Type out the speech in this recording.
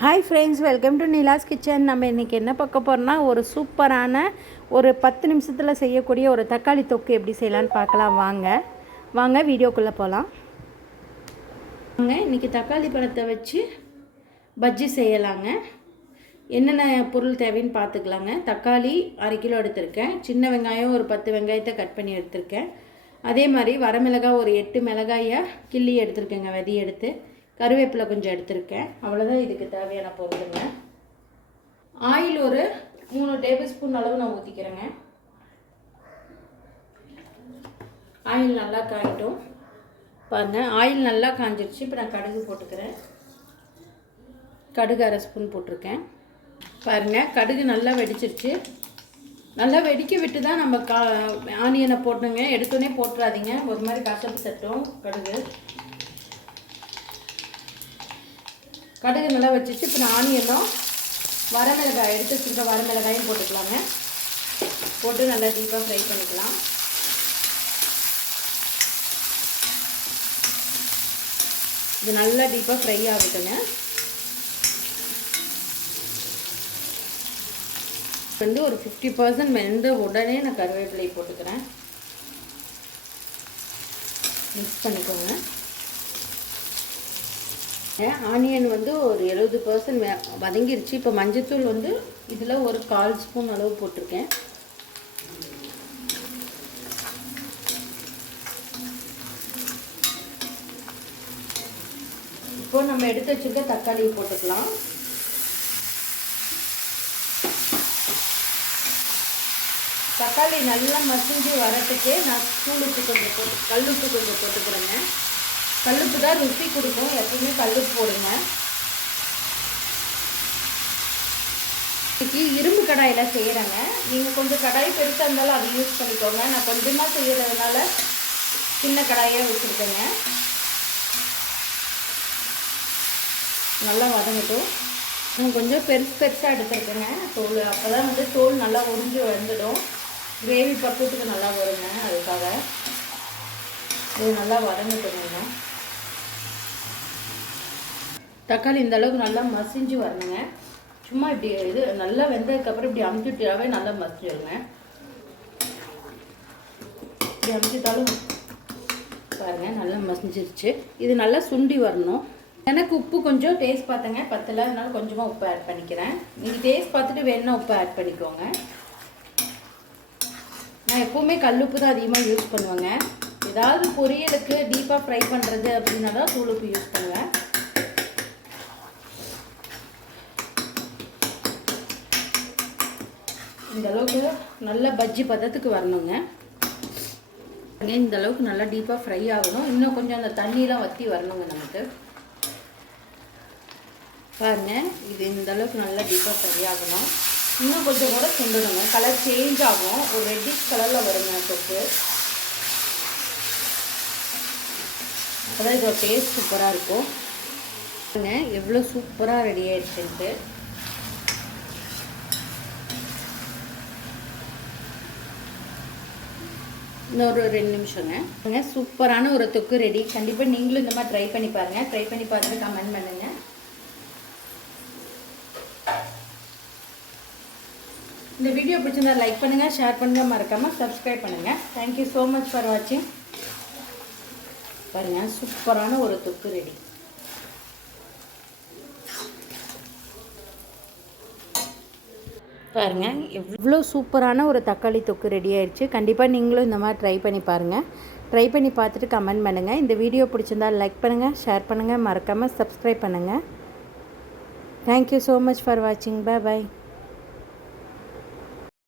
Hi friends, welcome to Neela's kitchen. நம்ம இன்றைக்கி என்ன பார்க்க போகிறோம்னா, ஒரு சூப்பரான ஒரு 10 நிமிஷத்தில் செய்யக்கூடிய ஒரு தக்காளி தொக்கு எப்படி செய்யலான்னு பார்க்கலாம். வாங்க வீடியோக்குள்ளே போகலாம். இன்றைக்கி தக்காளி பழத்தை வச்சு பஜ்ஜி செய்யலாங்க. என்னென்ன பொருள் தேவைன்னு பார்த்துக்கலாங்க. தக்காளி 1/2 கிலோ எடுத்திருக்கேன். சின்ன வெங்காயம் ஒரு 10 வெங்காயத்தை கட் பண்ணி எடுத்திருக்கேன். அதே மாதிரி வரமிளகாய் ஒரு 8 மிளகாயை கிள்ளி எடுத்திருக்கேங்க, விதி எடுத்து. கருவேப்பிலை கொஞ்சம் எடுத்திருக்கேன். அவ்வளோதான் இதுக்கு தேவையான பொருளுங்க. ஆயில் ஒரு 3 டேபிள் ஸ்பூன் அளவு நான் ஊற்றிக்கிறேங்க. ஆயில் நல்லா காயட்டும். பாருங்கள், ஆயில் நல்லா காஞ்சிருச்சு. இப்போ நான் கடுகு போட்டுக்கிறேன். கடுகு 1/2 ஸ்பூன் போட்டிருக்கேன். பாருங்கள், கடுகு நல்லா வெடிச்சிருச்சு. நல்லா வெடிக்க விட்டு தான் நம்ம ஆனியனை போட்டுங்க. எடுத்தோடனே போட்டுறாதீங்க, ஒரு மாதிரி கசப்பு தட்டும் கடுகு. கடுகு நல்லா வச்சிச்சு. இப்போ நான் ஆனியனும் வரமிளகாய் எடுத்து வச்சுருக்க வரமிளகாயும் போட்டுக்கலாங்க. போட்டு நல்லா டீப்பாக ஃப்ரை பண்ணிக்கலாம். இது நல்லா டீப்பாக ஃப்ரை ஆகுதுங்க. ஒரு 50% வெந்த உடனே நான் கருவேப்பிலை போட்டுக்கிறேன். மிக்ஸ் பண்ணிக்கோங்க. ஆனியன் ஒரு 70% வதங்கிருச்சு. இப்போ மஞ்சத்தூள் இதில் ஒரு 1/4 ஸ்பூன் அளவு போட்டிருக்கேன். இப்போ நம்ம எடுத்து வச்சுருக்க தக்காளியை போட்டுக்கலாம். தக்காளி நல்லா மசிஞ்சு வரத்துக்கு நான் தூளுப்பு கொஞ்சம் கல்லுப்பு கொஞ்சம் போட்டுக்கிறேங்க. கல்லுப்பு தான் ருசி கொடுக்கும். எப்பவுமே கல்லுப்பு போடுங்க. இன்னைக்கு இரும்பு கடாயில் செய்கிறேங்க. நீங்கள் கொஞ்சம் கடாய் பெருசாக இருந்தாலும் அதை யூஸ் பண்ணிக்கோங்க. நான் கொஞ்சமாக செய்கிறதுனால சின்ன கடாயாக வச்சுருக்கேங்க. நல்லா வதங்கட்டும். கொஞ்சம் பெருசாக எடுத்துருக்கேங்க தோல். அப்போ தான் தோல் நல்லா உறிஞ்சி வந்துடும். கிரேவி பக்குவத்துக்கு நல்லா வருங்க. அதுக்காக இது நல்லா வதங்கட்டுங்க. தக்காளி இந்த அளவுக்கு நல்லா மசிஞ்சு வரணுங்க. சும்மா இப்படி இது நல்லா வெந்ததுக்கப்புறம் இப்படி அமுத்திட்டாவே நல்லா மசிஞ்சிருங்க. இப்படி அமுத்திட்டாலும் பாருங்கள் நல்லா மசிஞ்சிருச்சு. இது நல்லா சுண்டி வரணும். எனக்கு உப்பு கொஞ்சம் டேஸ்ட் பார்த்தேங்க, பத்தலை. அதனால கொஞ்சமாக உப்பு ஆட் பண்ணிக்கிறேன். நீங்கள் டேஸ்ட் பார்த்துட்டு வேணுன்னா உப்பு ஆட் பண்ணிக்கோங்க. நான் எப்போவுமே கல்லுப்பு தான் அதிகமாக யூஸ் பண்ணுவேங்க. ஏதாவது பொரியலுக்கு டீப்பாக ஃப்ரை பண்ணுறது அப்படின்னா தான் தூளுப்பு யூஸ் பண்ணுவேன். இந்த அளவுக்கு நல்லா பஜ்ஜி பதத்துக்கு வரணுங்க. இந்த அளவுக்கு நல்லா டீப்பாக ஃப்ரை ஆகணும். இன்னும் கொஞ்சம் அந்த தண்ணியெலாம் வற்றி வரணுங்க நமக்கு. பாருங்கள், இது இந்த அளவுக்கு நல்லா டீப்பாக ஃப்ரை ஆகணும். இன்னும் கொஞ்சம் கூட சுண்டணுங்க. கலர் சேஞ்ச் ஆகும். ஒரு ரெட்டிஷ் கலரில் வருங்க தொக்கு. அப்போதான் இதோட டேஸ்ட் சூப்பராக இருக்கும். எவ்வளோ சூப்பராக ரெடி ஆகிடுச்சுன்ட்டு. இன்னொரு 2 நிமிஷங்க. சூப்பரான ஒரு தொக்கு ரெடி. கண்டிப்பாக நீங்களும் இந்த மாதிரி ட்ரை பண்ணி பாருங்கள். ட்ரை பண்ணி பார்த்துட்டு கமெண்ட் பண்ணுங்கள். இந்த வீடியோ பிடிச்சிருந்தா லைக் பண்ணுங்கள், ஷேர் பண்ணுங்கள், மறக்காமல் சப்ஸ்கிரைப் பண்ணுங்கள். தேங்க்யூ ஸோ மச் ஃபார் வாட்சிங். பாருங்கள், சூப்பரான ஒரு தொக்கு ரெடி. பாருங்கள், எவ்வளோ சூப்பரான ஒரு தக்காளி தொக்கு ரெடி ஆயிடுச்சு. கண்டிப்பாக நீங்களும் இந்த மாதிரி ட்ரை பண்ணி பாருங்கள். ட்ரை பண்ணி பார்த்துட்டு கமெண்ட் பண்ணுங்கள். இந்த வீடியோ பிடிச்சிருந்தால் லைக் பண்ணுங்கள், ஷேர் பண்ணுங்கள், மறக்காமல் சப்ஸ்கிரைப் பண்ணுங்கள். தேங்க்யூ ஸோ மச் ஃபார் வாட்சிங். பாய்.